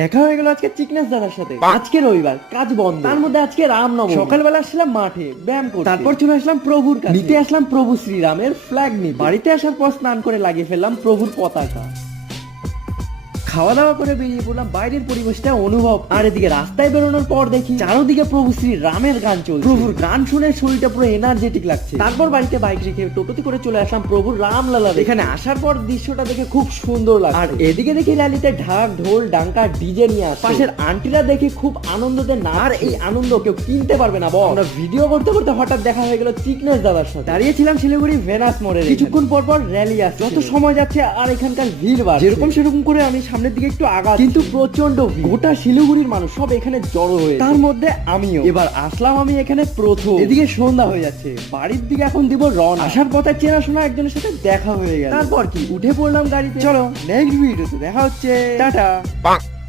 দেখা হয়ে গেল আজকে চিকনেস দাদার সাথে। আজকে রবিবার, কাজ বন্ধ, তার মধ্যে আজকে রামনবমী। সকালবেলা আসলাম মাঠে ব্যায়াম করতে, তারপর চলে আসলাম প্রভুর কাছে, নিতে আসলাম প্রভু শ্রীরামের ফ্ল্যাগ নিয়ে। বাড়িতে আসার পর স্নান করে লাগিয়ে ফেললাম প্রভুর পতাকা। খাওয়া দাওয়া করে বেরিয়ে পড়লাম বাইরের পরিবেশটা অনুভব। আর এদিকে রাস্তায় বেরোনোর পর দেখি চারদিকে প্রভু শ্রী রামের গান চলছে। প্রভুর গান শুনে শরীরটা পুরো এনার্জেটিক লাগছে। তারপর বাড়িতে বাইক রেখে টোটোতে করে চলে আসলাম প্রভুর রামলালা। এখানে আসার পর দৃশ্যটা দেখে খুব সুন্দর লাগছে। আর এদিকে দেখি লালিতে ঢাক ঢোল ডাঙ্কা ডিজে নিয়ে আসে। পাশের আন্টিরা দেখি খুব আনন্দতে না, আর এই আনন্দ কেউ কিনতে পারবে না। আমরা ভিডিও করতে করতে হঠাৎ দেখা হয়ে গেল চিকনেস দাদার সাথে। দাঁড়িয়েছিলাম শিলিগুড়ি ভেনাস মোড়ে। কিছুক্ষণ পর পর র্যালি আসছে। যত সময় যাচ্ছে আর এখানকার ভিড় বাড়ছে। যেরকম সেরকম করে আমি সামনের দিকে একটু আগা, কিন্তু প্রচন্ড ভিড়। গোটা শিলিগুড়ির মানুষ সব এখানে জড়ো হয়ে, তার মধ্যে আমিও। এবার আসলাম আমি এখানে প্রথম। এদিকে সন্ধ্যা হয়ে যাচ্ছে, বাড়ির দিকে এখন দিব রওনা। আসার পথে চেনাশোনা একজনের সাথে দেখা হয়ে গেল। তারপর কি উঠে পড়লাম গাড়িতে। চলো নেক্সট ভিডিওতে দেখা হচ্ছে, টাটা।